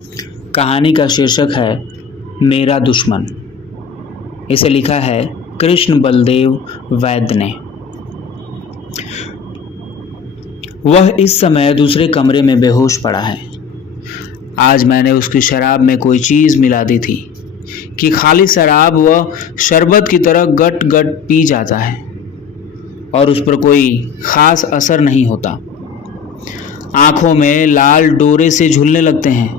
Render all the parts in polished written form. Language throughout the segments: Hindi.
कहानी का शीर्षक है मेरा दुश्मन। इसे लिखा है कृष्ण बलदेव वैद्य ने। वह इस समय दूसरे कमरे में बेहोश पड़ा है। आज मैंने उसकी शराब में कोई चीज़ मिला दी थी कि खाली शराब वह शरबत की तरह गट गट पी जाता है और उस पर कोई ख़ास असर नहीं होता। आँखों में लाल डोरे से झूलने लगते हैं।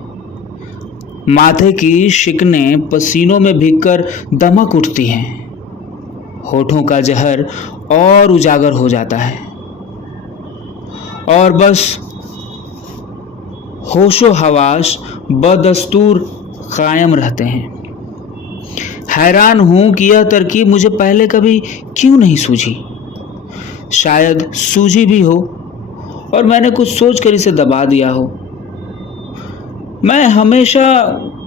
माथे की शिकनें पसीनों में भीगकर दमक उठती हैं। होठों का जहर और उजागर हो जाता है और बस होशो हवास बदस्तूर कायम रहते हैं। हैरान हूं कि यह तरकीब मुझे पहले कभी क्यों नहीं सूझी। शायद सूझी भी हो और मैंने कुछ सोचकर इसे दबा दिया हो। मैं हमेशा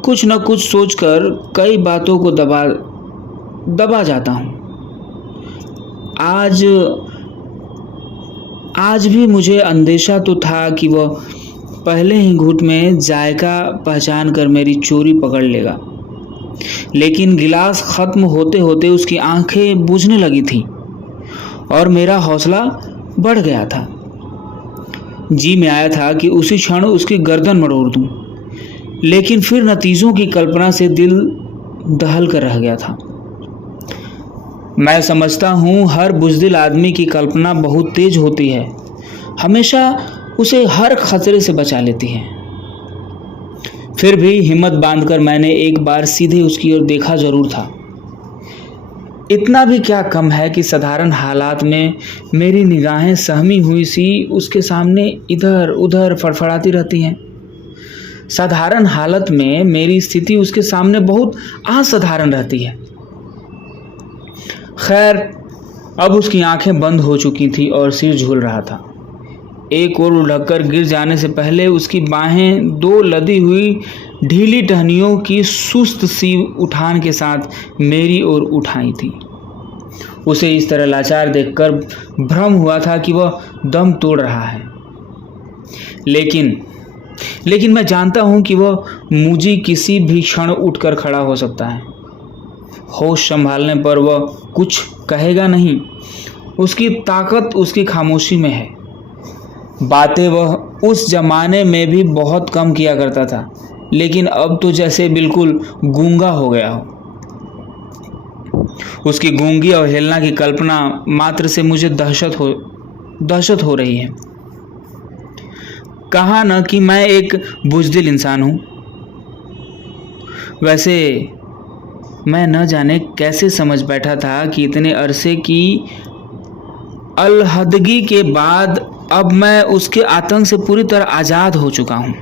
कुछ न कुछ सोचकर कई बातों को दबा जाता हूँ। आज भी मुझे अंदेशा तो था कि वह पहले ही घूंट में जायका पहचान कर मेरी चोरी पकड़ लेगा, लेकिन गिलास खत्म होते होते उसकी आंखें बुझने लगी थीं और मेरा हौसला बढ़ गया था। जी में आया था कि उसी क्षण उसकी गर्दन मरोड़ दूं, लेकिन फिर नतीजों की कल्पना से दिल दहल कर रह गया था। मैं समझता हूँ हर बुज़दिल आदमी की कल्पना बहुत तेज होती है, हमेशा उसे हर खतरे से बचा लेती है। फिर भी हिम्मत बांधकर मैंने एक बार सीधे उसकी ओर देखा जरूर था। इतना भी क्या कम है कि साधारण हालात में मेरी निगाहें सहमी हुई सी उसके सामने इधर उधर फड़फड़ाती रहती हैं। साधारण हालत में मेरी स्थिति उसके सामने बहुत असाधारण रहती है। खैर, अब उसकी आंखें बंद हो चुकी थी और सिर झूल रहा था। एक ओर लुढ़ककर गिर जाने से पहले उसकी बाहें दो लदी हुई ढीली टहनियों की सुस्त सी उठान के साथ मेरी ओर उठाई थी। उसे इस तरह लाचार देखकर भ्रम हुआ था कि वह दम तोड़ रहा है, लेकिन मैं जानता हूं कि वह मुझे किसी भी क्षण उठकर खड़ा हो सकता है। होश संभालने पर वह कुछ कहेगा नहीं। उसकी ताकत उसकी खामोशी में है। बातें वह उस जमाने में भी बहुत कम किया करता था, लेकिन अब तो जैसे बिल्कुल गूंगा हो गया हो। उसकी गूंगी और हिलना की कल्पना मात्र से मुझे दहशत हो रही है। कहा न कि मैं एक बुज़दिल इंसान हूँ। वैसे मैं न जाने कैसे समझ बैठा था कि इतने अरसे की अलहदगी के बाद अब मैं उसके आतंक से पूरी तरह आज़ाद हो चुका हूँ।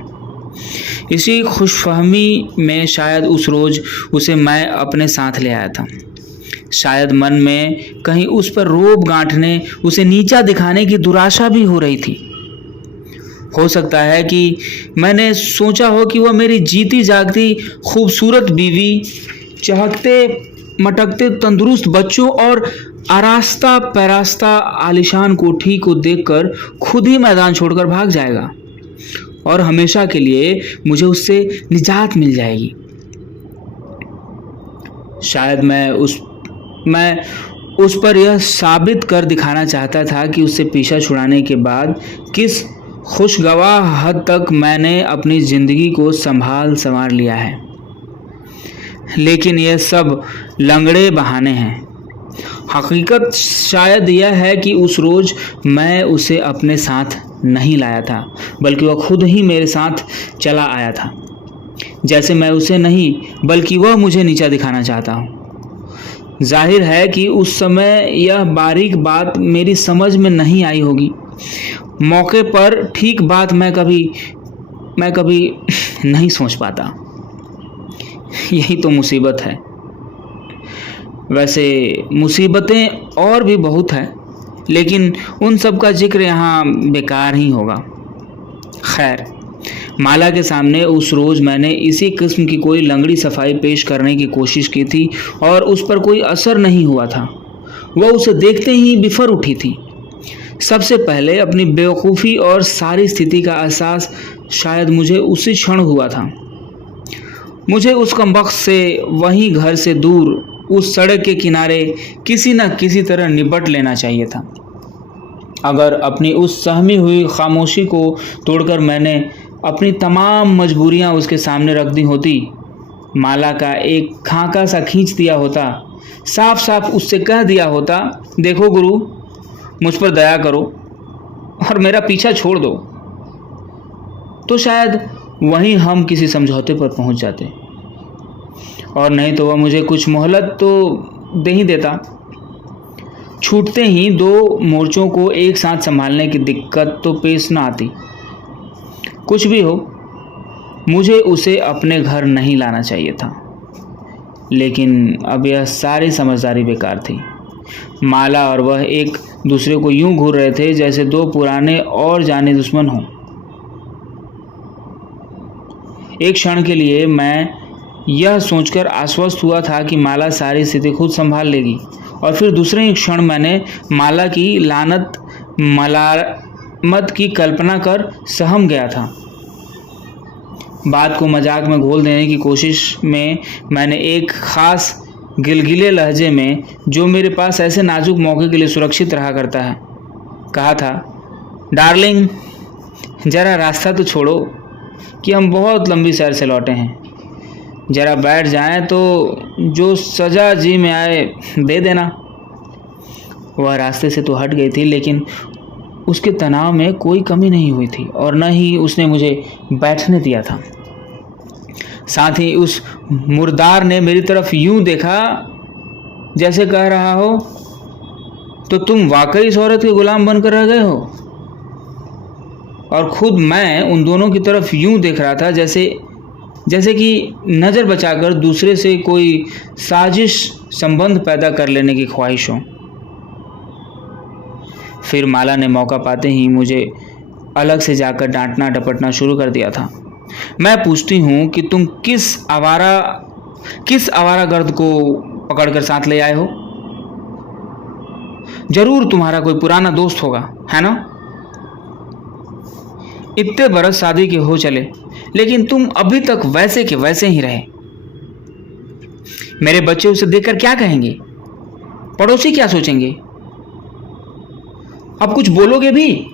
इसी खुशफहमी में शायद उस रोज़ उसे मैं अपने साथ ले आया था। शायद मन में कहीं उस पर रोब गांठने, उसे नीचा दिखाने की दुराशा भी हो रही थी। हो सकता है कि मैंने सोचा हो कि वह मेरी जीती जागती खूबसूरत बीवी, चहकते मटकते तंदुरुस्त बच्चों और आरास्ता पैरास्ता आलिशान कोठी को देखकर खुद ही मैदान छोड़कर भाग जाएगा और हमेशा के लिए मुझे उससे निजात मिल जाएगी। शायद मैं उस पर यह साबित कर दिखाना चाहता था कि उससे पीछा छुड़ाने के बाद किस खुशगवार हद तक मैंने अपनी ज़िंदगी को संवार लिया है। लेकिन यह सब लंगड़े बहाने हैं। हकीकत शायद यह है कि उस रोज़ मैं उसे अपने साथ नहीं लाया था, बल्कि वह खुद ही मेरे साथ चला आया था। जैसे मैं उसे नहीं, बल्कि वह मुझे नीचा दिखाना चाहता हूँ। जाहिर है कि उस समय यह बारीक बात मेरी समझ में नहीं आई होगी। मौके पर ठीक बात मैं कभी नहीं सोच पाता। यही तो मुसीबत है। वैसे मुसीबतें और भी बहुत हैं, लेकिन उन सब का जिक्र यहाँ बेकार ही होगा। खैर, माला के सामने उस रोज़ मैंने इसी किस्म की कोई लंगड़ी सफाई पेश करने की कोशिश की थी और उस पर कोई असर नहीं हुआ था। वह उसे देखते ही बिफर उठी थी। सबसे पहले अपनी बेवकूफ़ी और सारी स्थिति का एहसास शायद मुझे उसी क्षण हुआ था मुझे उस कमबख्त से वहीं घर से दूर उस सड़क के किनारे किसी न किसी तरह निपट लेना चाहिए था। अगर अपनी उस सहमी हुई खामोशी को तोड़कर मैंने अपनी तमाम मजबूरियां उसके सामने रख दी होती, माला का एक खाका सा खींच दिया होता, साफ साफ उससे कह दिया होता, देखो गुरु, मुझ पर दया करो और मेरा पीछा छोड़ दो, तो शायद वहीं हम किसी समझौते पर पहुंच जाते। और नहीं तो वह मुझे कुछ मोहलत तो दे ही देता। छूटते ही 2 मोर्चों को एक साथ संभालने की दिक्कत तो पेश न आती। कुछ भी हो, मुझे उसे अपने घर नहीं लाना चाहिए था। लेकिन अब यह सारी समझदारी बेकार थी। माला और वह एक दूसरे को यूं घूर रहे थे जैसे 2 पुराने और जाने दुश्मन हों। एक क्षण के लिए मैं यह सोचकर आश्वस्त हुआ था कि माला सारी स्थिति खुद संभाल लेगी, और फिर दूसरे ही क्षण मैंने माला की लानत मलामत की कल्पना कर सहम गया था। बात को मजाक में घोल देने की कोशिश में मैंने एक खास गिलगिले लहजे में, जो मेरे पास ऐसे नाजुक मौके के लिए सुरक्षित रहा करता है, कहा था, डार्लिंग, जरा रास्ता तो छोड़ो कि हम बहुत लंबी सैर से लौटे हैं। जरा बैठ जाएं तो जो सजा जी में आए दे देना। वह रास्ते से तो हट गई थी, लेकिन उसके तनाव में कोई कमी नहीं हुई थी और न ही उसने मुझे बैठने दिया था। साथ ही उस मुर्दार ने मेरी तरफ यूं देखा जैसे कह रहा हो, तो तुम वाकई इस औरत के गुलाम बनकर रह गए हो। और खुद मैं उन दोनों की तरफ यूं देख रहा था जैसे कि नज़र बचाकर दूसरे से कोई साजिश संबंध पैदा कर लेने की ख्वाहिश हो। फिर माला ने मौका पाते ही मुझे अलग से जाकर डांटना डपटना शुरू कर दिया था। मैं पूछती हूँ कि तुम किस आवारागर्द को पकड़कर साथ ले आए हो? जरूर तुम्हारा कोई पुराना दोस्त होगा, है ना? इतने बरस शादी के हो चले, लेकिन तुम अभी तक वैसे के वैसे ही रहे। मेरे बच्चे उसे देखकर क्या कहेंगे? पड़ोसी क्या सोचेंगे? अब कुछ बोलोगे भी?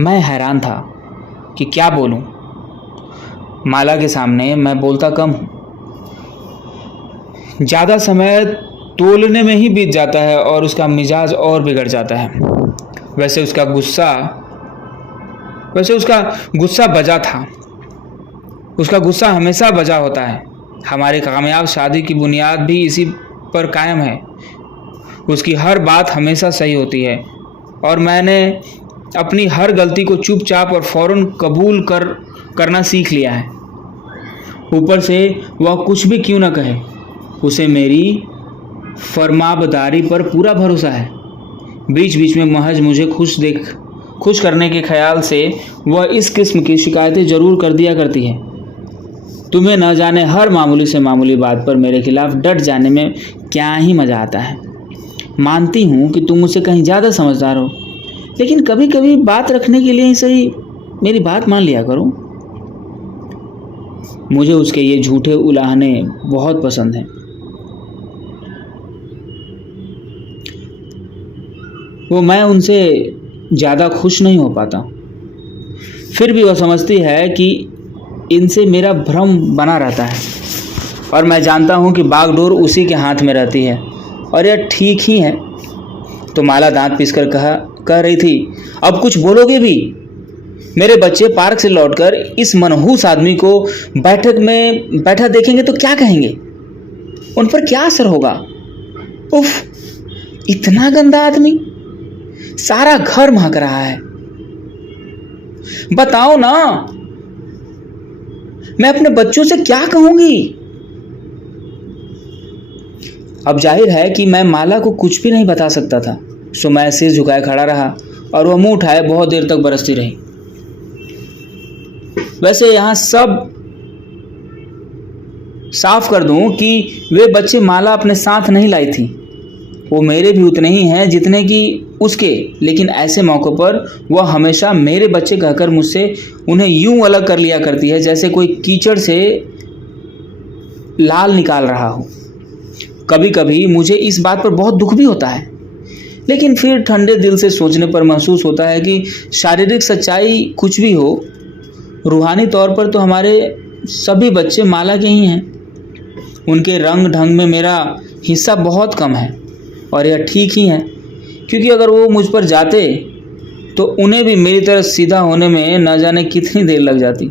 मैं हैरान था कि क्या बोलूं। माला के सामने मैं बोलता कम हूं। ज्यादा समय तोलने में ही बीत जाता है और उसका मिजाज और बिगड़ जाता है। वैसे उसका गुस्सा बजा था। उसका गुस्सा हमेशा बजा होता है। हमारी कामयाब शादी की बुनियाद भी इसी पर कायम है। उसकी हर बात हमेशा सही होती है और मैंने अपनी हर गलती को चुपचाप और फौरन कबूल करना सीख लिया है। ऊपर से वह कुछ भी क्यों न कहे, उसे मेरी फरमाबरदारी पर पूरा भरोसा है। बीच बीच में महज मुझे खुश करने के ख्याल से वह इस किस्म की शिकायतें जरूर कर दिया करती है। तुम्हें न जाने हर मामूली से मामूली बात पर मेरे खिलाफ डट जाने में क्या ही मज़ा आता है। मानती हूँ कि तुम मुझसे कहीं ज़्यादा समझदार हो, लेकिन कभी कभी बात रखने के लिए ही सही मेरी बात मान लिया करो। मुझे उसके ये झूठे उलाहने बहुत पसंद हैं। मैं उनसे ज़्यादा खुश नहीं हो पाता। फिर भी वह समझती है कि इनसे मेरा भ्रम बना रहता है और मैं जानता हूँ कि बागडोर उसी के हाथ में रहती है और यह ठीक ही है। तो माला दांत पीसकर कह रही थी, अब कुछ बोलोगे भी? मेरे बच्चे पार्क से लौटकर इस मनहूस आदमी को बैठक में बैठा देखेंगे तो क्या कहेंगे? उन पर क्या असर होगा? उफ, इतना गंदा आदमी, सारा घर महक रहा है। बताओ ना, मैं अपने बच्चों से क्या कहूंगी? अब जाहिर है कि मैं माला को कुछ भी नहीं बता सकता था, सो मैं सिर झुकाए खड़ा रहा और वह मुंह उठाए बहुत देर तक बरसती रही। वैसे यहां सब साफ कर दूं कि वे बच्चे माला अपने साथ नहीं लाई थी। वो मेरे भी उतने ही हैं जितने कि उसके, लेकिन ऐसे मौक़ों पर वह हमेशा मेरे बच्चे कहकर मुझसे उन्हें यूं अलग कर लिया करती है जैसे कोई कीचड़ से लाल निकाल रहा हो। कभी कभी मुझे इस बात पर बहुत दुख भी होता है, लेकिन फिर ठंडे दिल से सोचने पर महसूस होता है कि शारीरिक सच्चाई कुछ भी हो, रूहानी तौर पर तो हमारे सभी बच्चे माला के ही हैं। उनके रंग ढंग में मेरा हिस्सा बहुत कम है और यह ठीक ही है, क्योंकि अगर वो मुझ पर जाते तो उन्हें भी मेरी तरह सीधा होने में न जाने कितनी देर लग जाती।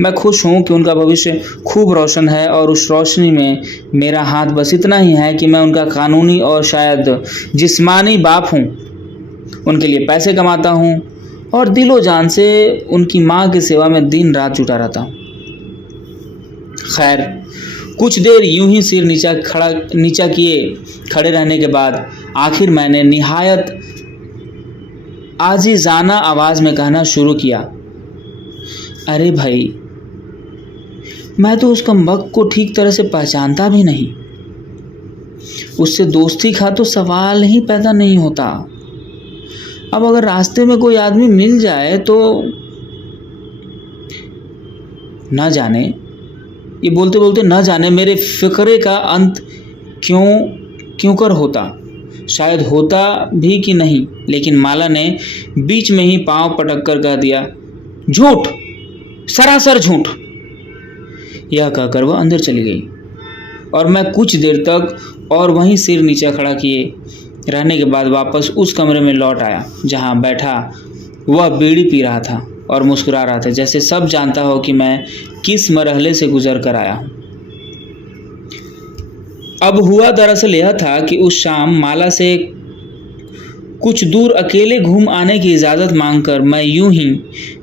मैं खुश हूँ कि उनका भविष्य खूब रोशन है और उस रोशनी में मेरा हाथ बस इतना ही है कि मैं उनका कानूनी और शायद जिस्मानी बाप हूँ। उनके लिए पैसे कमाता हूँ और दिलो जान से उनकी माँ की सेवा में दिन रात जुटा रहता हूँ। खैर, कुछ देर यूं ही सिर नीचा किए खड़े रहने के बाद आखिर मैंने निहायत आजीज़ाना आवाज़ में कहना शुरू किया, अरे भाई, मैं तो उस कमबख्त को ठीक तरह से पहचानता भी नहीं। उससे दोस्ती का तो सवाल ही पैदा नहीं होता। अब अगर रास्ते में कोई आदमी मिल जाए तो न जाने, ये बोलते बोलते न जाने मेरे फिक्रे का अंत क्यों कर होता। शायद होता भी कि नहीं, लेकिन माला ने बीच में ही पांव पटक कर कह दिया, झूठ, सरासर झूठ। यह कहकर वह अंदर चली गई और मैं कुछ देर तक और वहीं सिर नीचा खड़ा किए रहने के बाद वापस उस कमरे में लौट आया जहां बैठा वह बीड़ी पी रहा था और मुस्कुरा रहा था, जैसे सब जानता हो कि मैं किस मरहले से गुजर कर आया हूं। अब हुआ दरअसल यह था कि उस शाम माला से कुछ दूर अकेले घूम आने की इजाज़त मांगकर मैं यूं ही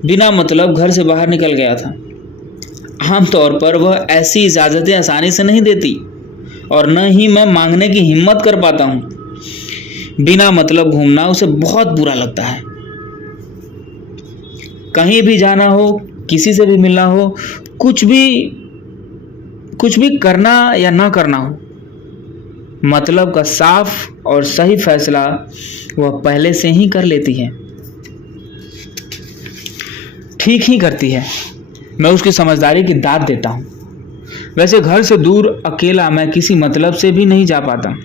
बिना मतलब घर से बाहर निकल गया था। आमतौर पर वह ऐसी इजाज़तें आसानी से नहीं देती और न ही मैं मांगने की हिम्मत कर पाता हूँ। बिना मतलब घूमना उसे बहुत बुरा लगता है। कहीं भी जाना हो, किसी से भी मिलना हो, कुछ भी करना या ना करना हो, मतलब का साफ और सही फैसला वह पहले से ही कर लेती है। ठीक ही करती है, मैं उसकी समझदारी की दाद देता हूँ। वैसे घर से दूर अकेला मैं किसी मतलब से भी नहीं जा पाता।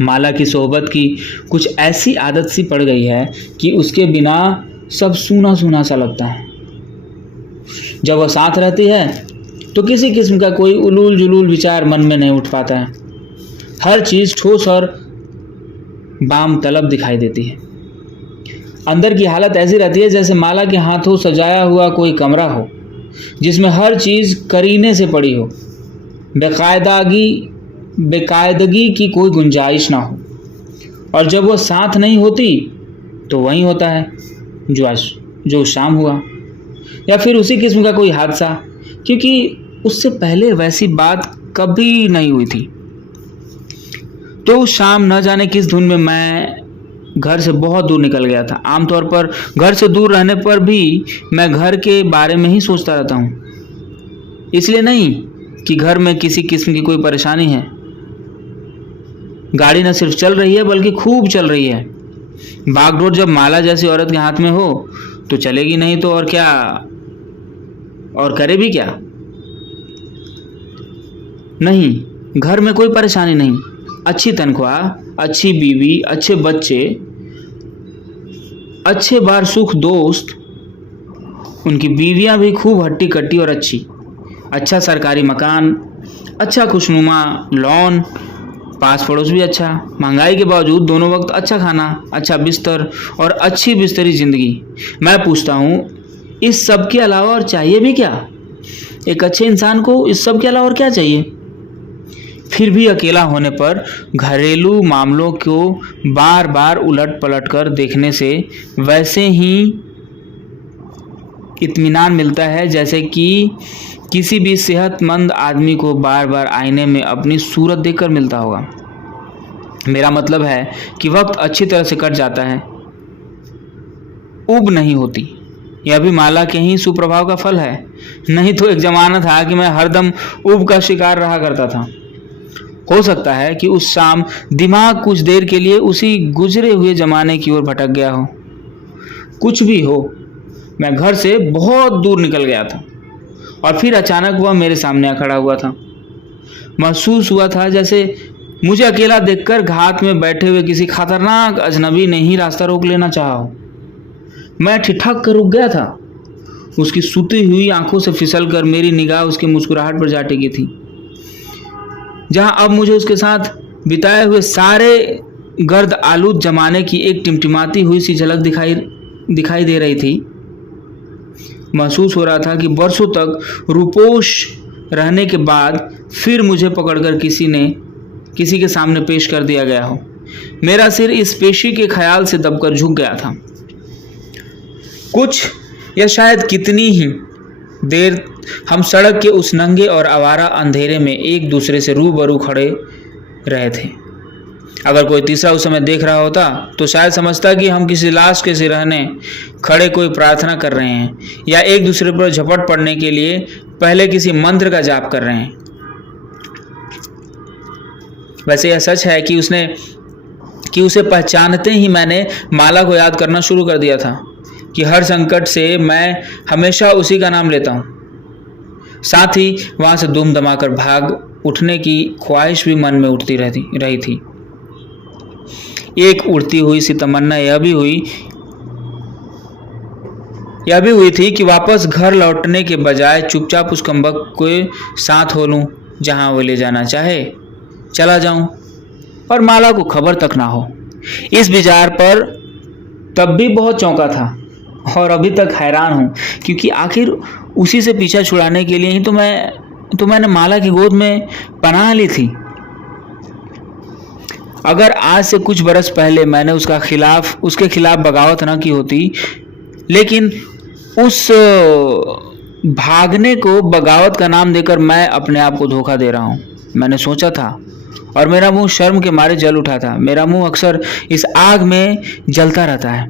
माला की सोहबत की कुछ ऐसी आदत सी पड़ गई है कि उसके बिना सब सूना सूना सा लगता है। जब वह साथ रहती है तो किसी किस्म का कोई उलूल जुलूल विचार मन में नहीं उठ पाता है। हर चीज़ ठोस और बाम तलब दिखाई देती है। अंदर की हालत ऐसी रहती है जैसे माला के हाथों सजाया हुआ कोई कमरा हो जिसमें हर चीज़ करीने से पड़ी हो, बेकायदगी की कोई गुंजाइश ना हो। और जब वह साथ नहीं होती तो वही होता है जो शाम हुआ, या फिर उसी किस्म का कोई हादसा, क्योंकि उससे पहले वैसी बात कभी नहीं हुई थी। तो शाम न जाने किस धुन में मैं घर से बहुत दूर निकल गया था। आमतौर पर घर से दूर रहने पर भी मैं घर के बारे में ही सोचता रहता हूँ। इसलिए नहीं कि घर में किसी किस्म की कोई परेशानी है। गाड़ी न सिर्फ चल रही है बल्कि खूब चल रही है। बागडोर जब माला जैसी औरत के हाथ में हो तो चलेगी नहीं तो और क्या, और करे भी क्या। नहीं, घर में कोई परेशानी नहीं। अच्छी तनख्वाह, अच्छी बीवी, अच्छे बच्चे, अच्छे बार सुख दोस्त, उनकी बीवियां भी खूब हट्टी कट्टी और अच्छी, अच्छा सरकारी मकान, अच्छा खुशनुमा लॉन, पास पड़ोस भी अच्छा, महंगाई के बावजूद दोनों वक्त अच्छा खाना, अच्छा बिस्तर और अच्छी बिस्तरी जिंदगी। मैं पूछता हूँ, इस सब के अलावा और चाहिए भी क्या? एक अच्छे इंसान को इस सब के अलावा और क्या चाहिए? फिर भी अकेला होने पर घरेलू मामलों को बार बार उलट पलट कर देखने से वैसे ही इत्मीनान मिलता है जैसे कि किसी भी सेहतमंद आदमी को बार बार आईने में अपनी सूरत देखकर मिलता होगा। मेरा मतलब है कि वक्त अच्छी तरह से कट जाता है, उब नहीं होती। यह भी माला के ही सुप्रभाव का फल है। नहीं तो एक जमाना था कि मैं हरदम उब का शिकार रहा करता था। हो सकता है कि उस शाम दिमाग कुछ देर के लिए उसी गुजरे हुए जमाने की ओर भटक गया हो। कुछ भी हो, मैं घर से बहुत दूर निकल गया था और फिर अचानक वह मेरे सामने आ खड़ा हुआ था। महसूस हुआ था जैसे मुझे अकेला देखकर घात में बैठे हुए किसी खतरनाक अजनबी ने ही रास्ता रोक लेना चाहा हो। मैं ठिठक कर रुक गया था। उसकी सूती हुई आंखों से फिसलकर मेरी निगाह उसके मुस्कुराहट पर जा टिकी थी, जहां अब मुझे उसके साथ बिताए हुए सारे गर्द आलूद जमाने की एक टिमटिमाती हुई सी झलक दिखाई दे रही थी। महसूस हो रहा था कि बरसों तक रूपोश रहने के बाद फिर मुझे पकड़कर किसी के सामने पेश कर दिया गया हो। मेरा सिर इस पेशी के ख्याल से दबकर झुक गया था। कुछ या शायद कितनी ही देर हम सड़क के उस नंगे और आवारा अंधेरे में एक दूसरे से रूबरू खड़े रहे थे। अगर कोई तीसरा उस समय देख रहा होता तो शायद समझता कि हम किसी लाश के सिरहने खड़े कोई प्रार्थना कर रहे हैं या एक दूसरे पर झपट पड़ने के लिए पहले किसी मंत्र का जाप कर रहे हैं। वैसे यह सच है कि उसे पहचानते ही मैंने माला को याद करना शुरू कर दिया था कि हर संकट से मैं हमेशा उसी का नाम लेता हूँ। साथ ही वहां से दुम दमाकर भाग उठने की ख्वाहिश भी मन में उठती रही थी। एक उड़ती हुई सी तमन्ना यह भी हुई थी कि वापस घर लौटने के बजाय चुपचाप उस कमबख्त के साथ हो लूं, जहां वो ले जाना चाहे चला जाऊं और माला को खबर तक ना हो। इस विचार पर तब भी बहुत चौंका था और अभी तक हैरान हूं, क्योंकि आखिर उसी से पीछा छुड़ाने के लिए ही तो मैंने माला की गोद में पनाह ली थी। अगर आज से कुछ बरस पहले मैंने उसके खिलाफ बगावत न की होती, लेकिन उस भागने को बगावत का नाम देकर मैं अपने आप को धोखा दे रहा हूं, मैंने सोचा था और मेरा मुंह शर्म के मारे जल उठा था। मेरा मुंह अक्सर इस आग में जलता रहता है।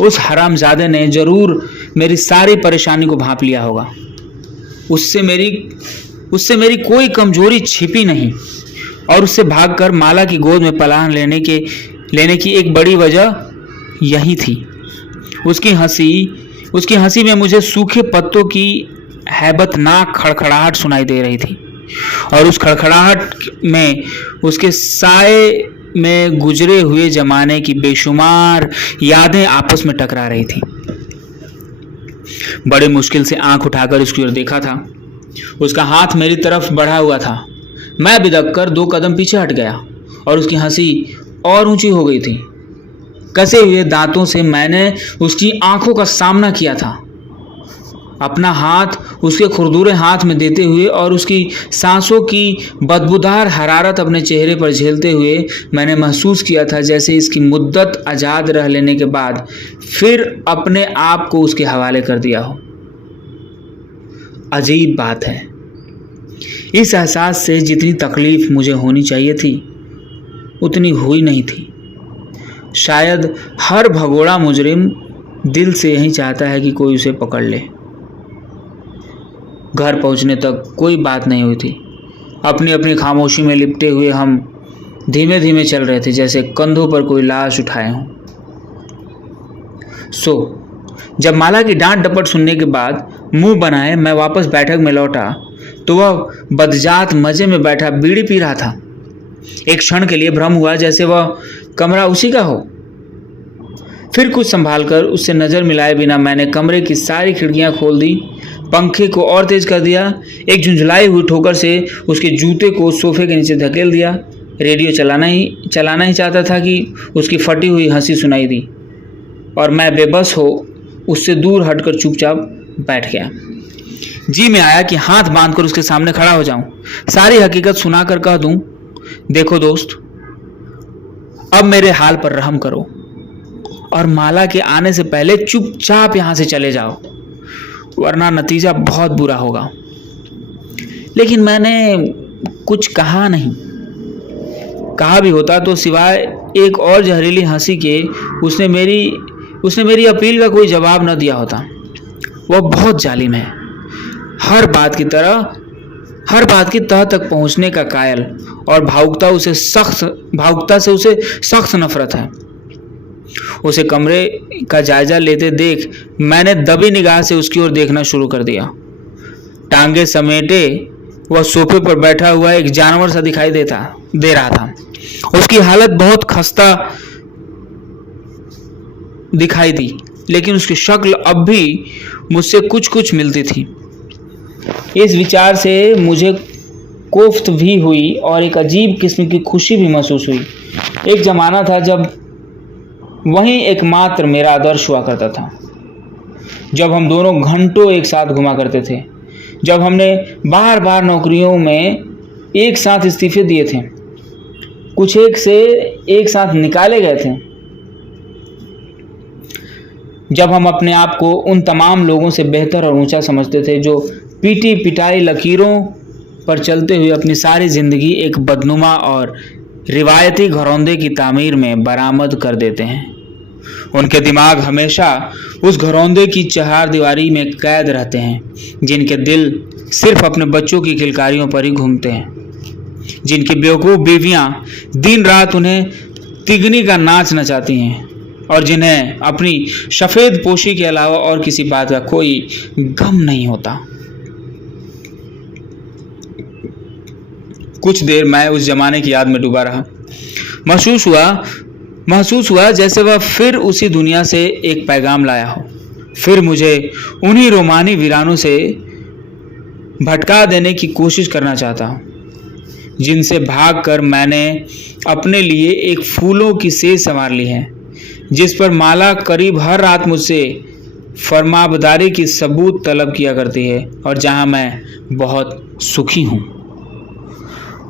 उस हरामजादे ने जरूर मेरी सारी परेशानी को भांप लिया होगा। उससे मेरी कोई कमजोरी छिपी नहीं और उससे भागकर माला की गोद में पनाह लेने की एक बड़ी वजह यही थी। उसकी हंसी में मुझे सूखे पत्तों की हैबतनाक खड़खड़ाहट सुनाई दे रही थी और उस खड़खड़ाहट में उसके साए में गुजरे हुए जमाने की बेशुमार यादें आपस में टकरा रही थी। बड़े मुश्किल से आंख उठाकर उसकी ओर देखा था। उसका हाथ मेरी तरफ बढ़ा हुआ था। मैं बिदक कर 2 कदम पीछे हट गया और उसकी हंसी और ऊंची हो गई थी। कसे हुए दांतों से मैंने उसकी आंखों का सामना किया था, अपना हाथ उसके खुरदुरे हाथ में देते हुए और उसकी सांसों की बदबूदार हरारत अपने चेहरे पर झेलते हुए मैंने महसूस किया था जैसे इसकी मुद्दत आज़ाद रह लेने के बाद फिर अपने आप को उसके हवाले कर दिया हो। अजीब बात है, इस एहसास से जितनी तकलीफ मुझे होनी चाहिए थी उतनी हुई नहीं थी। शायद हर भगोड़ा मुजरिम दिल से यही चाहता है कि कोई उसे पकड़ ले। घर पहुंचने तक कोई बात नहीं हुई थी। अपनी अपनी खामोशी में लिपटे हुए हम धीमे धीमे चल रहे थे, जैसे कंधों पर कोई लाश उठाए हों। जब माला की डांट डपट सुनने के बाद मुंह बनाए मैं वापस बैठक में लौटा तो वह बदजात मजे में बैठा बीड़ी पी रहा था। एक क्षण के लिए भ्रम हुआ जैसे वह कमरा उसी का हो। फिर कुछ संभालकर उससे नजर मिलाए बिना मैंने कमरे की सारी खिड़कियां खोल दी, पंखे को और तेज कर दिया, एक झुंझलाई हुई ठोकर से उसके जूते को सोफे के नीचे धकेल दिया। रेडियो चलाना ही चाहता था कि उसकी फटी हुई हंसी सुनाई दी और मैं बेबस हो उससे दूर हटकर चुपचाप बैठ गया। जी में आया कि हाथ बांधकर उसके सामने खड़ा हो जाऊं, सारी हकीकत सुनाकर कह दूं, देखो दोस्त, अब मेरे हाल पर रहम करो और माला के आने से पहले चुपचाप यहां से चले जाओ, वरना नतीजा बहुत बुरा होगा। लेकिन मैंने कुछ कहा नहीं। कहा भी होता तो सिवाय एक और जहरीली हंसी के उसने मेरी अपील का कोई जवाब न दिया होता। वह बहुत जालिम है, हर बात की तरह हर बात की तह तक पहुंचने का कायल और भावुकता से उसे सख्त नफरत है। उसे कमरे का जायजा लेते देख मैंने दबी निगाह से उसकी ओर देखना शुरू कर दिया। टांगे समेटे वह सोफे पर बैठा हुआ एक जानवर सा दिखाई दे रहा था। उसकी हालत बहुत खस्ता दिखाई दी, लेकिन उसकी शक्ल अब भी मुझसे कुछ कुछ मिलती थी। इस विचार से मुझे कोफ्त भी हुई और एक अजीब किस्म की खुशी भी महसूस हुई। एक जमाना था जब वही एकमात्र मेरा आदर्श हुआ करता था, जब हम दोनों घंटों एक साथ घुमा करते थे, जब हमने बार बार नौकरियों में एक साथ इस्तीफे दिए थे, कुछ एक साथ निकाले गए थे, जब हम अपने आप को उन तमाम लोगों से बेहतर और ऊंचा समझते थे जो पीटी पिटाई लकीरों पर चलते हुए अपनी सारी जिंदगी एक बदनुमा और रिवायती घरौंदे की तामीर में बरामद कर देते हैं। उनके दिमाग हमेशा उस घरौंदे की चहार दीवारी में कैद रहते हैं, जिनके दिल सिर्फ अपने बच्चों की किलकारियों पर ही घूमते हैं, जिनकी बेवकूफ़ बीवियां दिन रात उन्हें तिगनी का नाच नचाती हैं और जिन्हें अपनी सफ़ेद पोशी के अलावा और किसी बात का कोई गम नहीं होता। कुछ देर मैं उस जमाने की याद में डूबा रहा। महसूस हुआ जैसे वह फिर उसी दुनिया से एक पैगाम लाया हो, फिर मुझे उन्हीं रोमानी वीरानों से भटका देने की कोशिश करना चाहता हूँ, जिनसे भागकर मैंने अपने लिए एक फूलों की सेज संवार ली है, जिस पर माला करीब हर रात मुझसे फरमाबरदारी की सबूत तलब किया करती है और जहाँ मैं बहुत सुखी हूँ।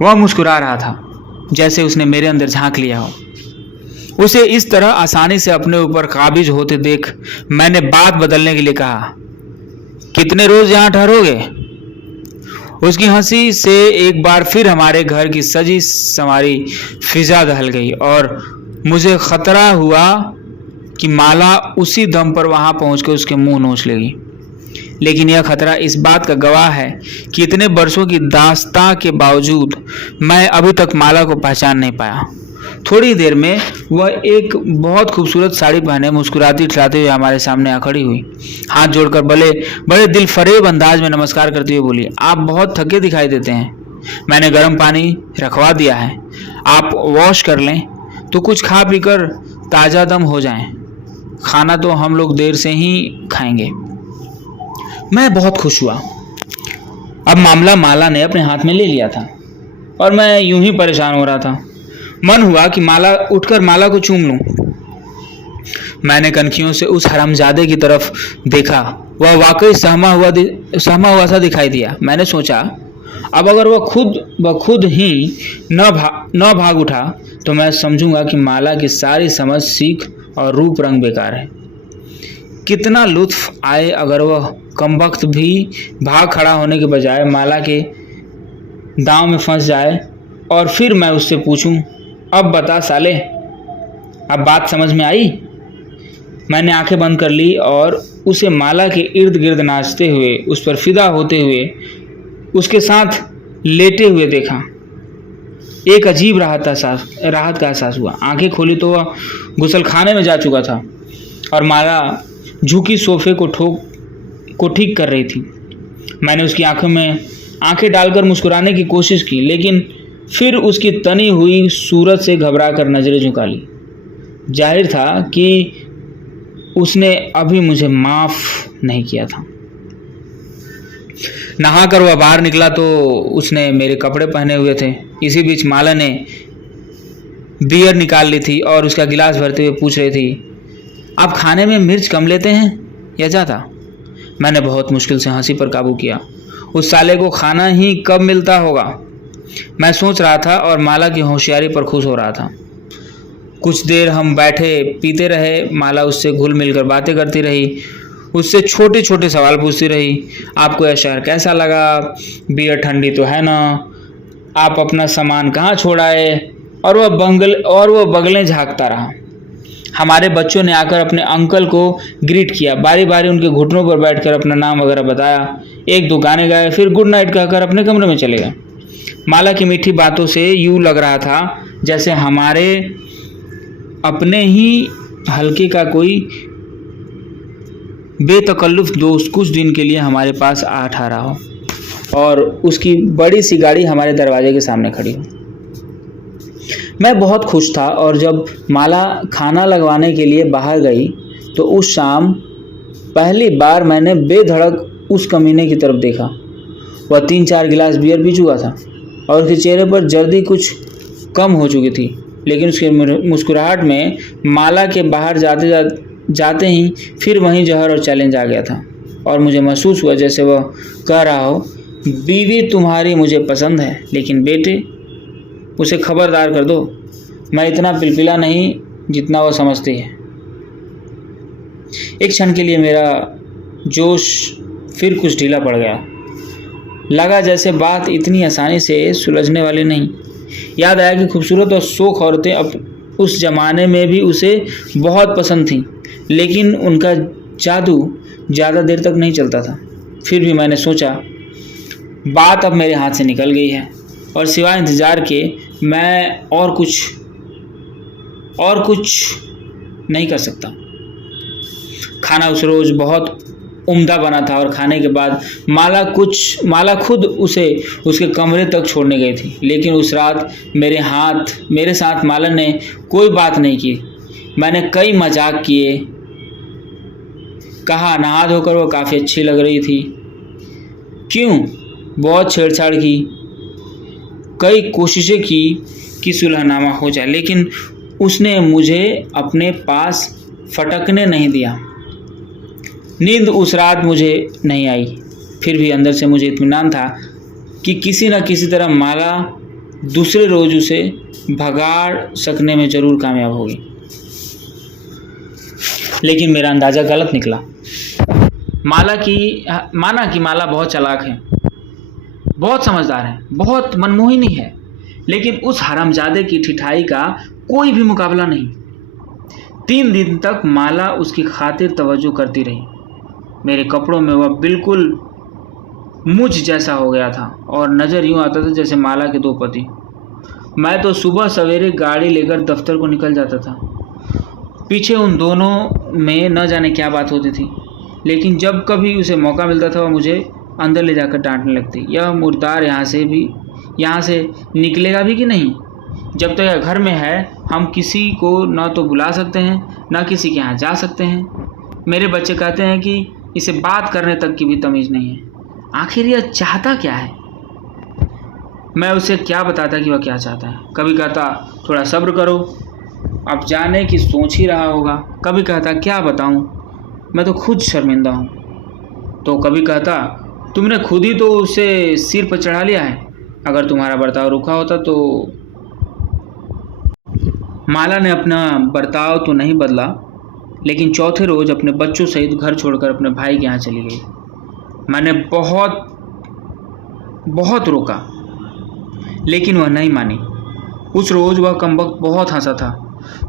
वह मुस्कुरा रहा था जैसे उसने मेरे अंदर झांक लिया हो। उसे इस तरह आसानी से अपने ऊपर काबिज होते देख मैंने बात बदलने के लिए कहा, कितने रोज यहाँ ठहरोगे? उसकी हंसी से एक बार फिर हमारे घर की सजी संवारी फिजा दहल गई और मुझे खतरा हुआ कि माला उसी दम पर वहां पहुंचकर उसके मुंह नोच लेगी। लेकिन यह खतरा इस बात का गवाह है कि इतने बरसों की दास्तां के बावजूद मैं अभी तक माला को पहचान नहीं पाया। थोड़ी देर में वह एक बहुत खूबसूरत साड़ी पहने मुस्कुराती ठिठाते हुए हमारे सामने आ खड़ी हुई। हाथ जोड़कर बड़े दिल फरेब अंदाज में नमस्कार करते हुए बोली, आप बहुत थके दिखाई देते हैं। मैंने गर्म पानी रखवा दिया है, आप वॉश कर लें तो कुछ खा पीकर ताज़ा दम हो जाएं। खाना तो हम लोग देर से ही खाएंगे। मैं बहुत खुश हुआ। अब मामला माला ने अपने हाथ में ले लिया था और मैं यूं ही परेशान हो रहा था। मन हुआ कि उठकर माला को चूम लूं। मैंने कनखियों से उस हरामजादे की तरफ देखा। वह वाकई सहमा हुआ सा दिखाई दिया। मैंने सोचा, अब अगर वह खुद ही न भाग उठा तो मैं समझूंगा कि माला की सारी समझ, सीख और रूप रंग बेकार है। कितना लुत्फ आए अगर वह कमबख्त भी भाग खड़ा होने के बजाय माला के दांव में फंस जाए और फिर मैं उससे पूछूं, अब बता साले, अब बात समझ में आई? मैंने आंखें बंद कर ली और उसे माला के इर्द गिर्द नाचते हुए, उस पर फिदा होते हुए, उसके साथ लेटे हुए देखा। एक अजीब राहत का एहसास हुआ। आंखें खोली तो वह गुसलखाने में जा चुका था और माला झुकी सोफे को ठीक कर रही थी। मैंने उसकी आंखों में आंखें डालकर मुस्कुराने की कोशिश की, लेकिन फिर उसकी तनी हुई सूरत से घबराकर नजरें झुका ली। जाहिर था कि उसने अभी मुझे माफ नहीं किया था। नहाकर वह बाहर निकला तो उसने मेरे कपड़े पहने हुए थे। इसी बीच माला ने बियर निकाल ली थी और उसका गिलास भरते हुए पूछ रही थी, आप खाने में मिर्च कम लेते हैं या ज़्यादा? मैंने बहुत मुश्किल से हंसी पर काबू किया। उस साले को खाना ही कब मिलता होगा, मैं सोच रहा था और माला की होशियारी पर खुश हो रहा था। कुछ देर हम बैठे पीते रहे। माला उससे घुल मिलकर बातें करती रही, उससे छोटे छोटे सवाल पूछती रही। आपको यह शहर कैसा लगा? बियर ठंडी तो है ना? आप अपना सामान कहाँ छोड़ाए? और वह बगलें झाँकता रहा। हमारे बच्चों ने आकर अपने अंकल को ग्रीट किया, बारी बारी उनके घुटनों पर बैठकर अपना नाम वगैरह बताया, एक दो गाने गाए, फिर गुड नाइट कहकर अपने कमरे में चले गए। माला की मीठी बातों से यूं लग रहा था जैसे हमारे अपने ही हल्के का कोई बेतकल्लुफ दोस्त कुछ दिन के लिए हमारे पास आ ठहरा हो और उसकी बड़ी सी गाड़ी हमारे दरवाजे के सामने खड़ी हो। मैं बहुत खुश था और जब माला खाना लगवाने के लिए बाहर गई तो उस शाम पहली बार मैंने बेधड़क उस कमीने की तरफ देखा। वह 3-4 गिलास बियर पी चुका था और उसके चेहरे पर जर्दी कुछ कम हो चुकी थी, लेकिन उसके मुस्कुराहट में माला के बाहर जाते ही फिर वहीं जहर और चैलेंज आ गया था और मुझे महसूस हुआ जैसे वह कह रहा हो, बीवी तुम्हारी मुझे पसंद है, लेकिन बेटे उसे खबरदार कर दो, मैं इतना पिलपिला नहीं जितना वह समझती है। एक क्षण के लिए मेरा जोश फिर कुछ ढीला पड़ गया। लगा जैसे बात इतनी आसानी से सुलझने वाली नहीं। याद आया कि खूबसूरत और शोख औरतें अब उस जमाने में भी उसे बहुत पसंद थीं, लेकिन उनका जादू ज़्यादा देर तक नहीं चलता था। फिर भी मैंने सोचा बात अब मेरे हाथ से निकल गई है और सिवाय इंतज़ार के मैं और कुछ नहीं कर सकता। खाना उस रोज़ बहुत उम्दा बना था और खाने के बाद माला खुद उसे उसके कमरे तक छोड़ने गई थी, लेकिन उस रात मेरे साथ माला ने कोई बात नहीं की। मैंने कई मजाक किए, कहा नहा धोकर वो काफ़ी अच्छी लग रही थी, क्यों बहुत छेड़छाड़ की, कई कोशिशें की कि सुलहनामा हो जाए, लेकिन उसने मुझे अपने पास फटकने नहीं दिया। नींद उस रात मुझे नहीं आई, फिर भी अंदर से मुझे इत्मीनान था कि किसी न किसी तरह माला दूसरे रोज उसे भगाड़ सकने में ज़रूर कामयाब होगी। लेकिन मेरा अंदाज़ा गलत निकला। माना कि माला बहुत चालाक है, बहुत समझदार है, बहुत मनमोहिनी है, लेकिन उस हरामजादे की ठिठाई का कोई भी मुकाबला नहीं। 3 दिन तक माला उसकी खातिर तवज्जो करती रही। मेरे कपड़ों में वह बिल्कुल मुझ जैसा हो गया था और नज़र यूँ आता था जैसे माला के 2 पति। मैं तो सुबह सवेरे गाड़ी लेकर दफ्तर को निकल जाता था। पीछे उन दोनों में न जाने क्या बात होती थी, लेकिन जब कभी उसे मौका मिलता था वह मुझे अंदर ले जाकर डांटने लगती। यह मुर्दार यहाँ से निकलेगा भी कि नहीं? जब तक यह घर में है हम किसी को न तो बुला सकते हैं न किसी के यहाँ जा सकते हैं। मेरे बच्चे कहते हैं कि इसे बात करने तक की भी तमीज़ नहीं है। आखिर यह चाहता क्या है? मैं उसे क्या बताता कि वह क्या चाहता है। कभी कहता थोड़ा सब्र करो, अब जाने की सोच ही रहा होगा। कभी कहता क्या बताऊं, मैं तो खुद शर्मिंदा हूं। तो कभी कहता तुमने खुद ही तो उसे सिर पर चढ़ा लिया है, अगर तुम्हारा बर्ताव रुखा होता तो। माला ने अपना बर्ताव तो नहीं बदला, लेकिन चौथे रोज़ अपने बच्चों सहित घर छोड़कर अपने भाई के यहाँ चली गई। मैंने बहुत रोका, लेकिन वह नहीं मानी। उस रोज़ वह कमबख्त बहुत हंसा था,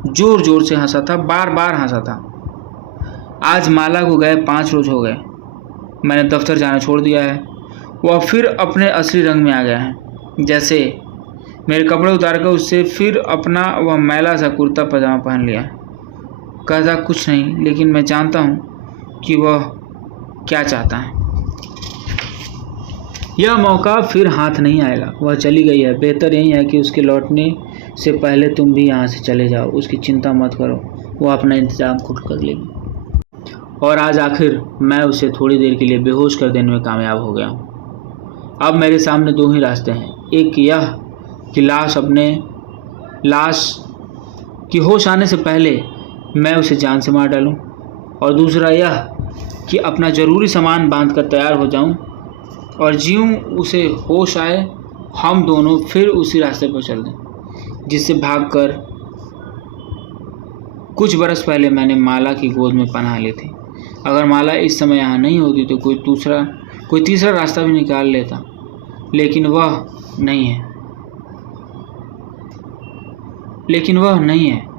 ज़ोर ज़ोर से हंसा था, बार बार हंसा था। आज माला को गए 5 रोज़ हो गए। मैंने दफ्तर जाना छोड़ दिया है। वह फिर अपने असली रंग में आ गया है। जैसे मेरे कपड़े उतारकर उससे फिर अपना वह मैला सा कुर्ता पजामा पहन लिया। कहता कुछ नहीं, लेकिन मैं जानता हूँ कि वह क्या चाहता है। यह मौका फिर हाथ नहीं आएगा। वह चली गई है। बेहतर यही है कि उसके लौटने से पहले तुम भी यहाँ से चले जाओ। उसकी चिंता मत करो, वह अपना इंतजाम खुद कर लेगी। और आज आखिर मैं उसे थोड़ी देर के लिए बेहोश कर देने में कामयाब हो गया हूँ। अब मेरे सामने 2 ही रास्ते हैं। एक यह कि लाश की होश आने से पहले मैं उसे जान से मार डालूं, और दूसरा यह कि अपना ज़रूरी सामान बांधकर तैयार हो जाऊं और ज्यों उसे होश आए हम दोनों फिर उसी रास्ते पर चल दें जिससे भागकर कुछ बरस पहले मैंने माला की गोद में पनाह ली थी। अगर माला इस समय यहाँ नहीं होती तो कोई तीसरा रास्ता भी निकाल लेता, लेकिन वह नहीं है।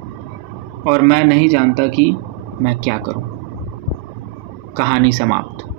और मैं नहीं जानता कि मैं क्या करूं। कहानी समाप्त।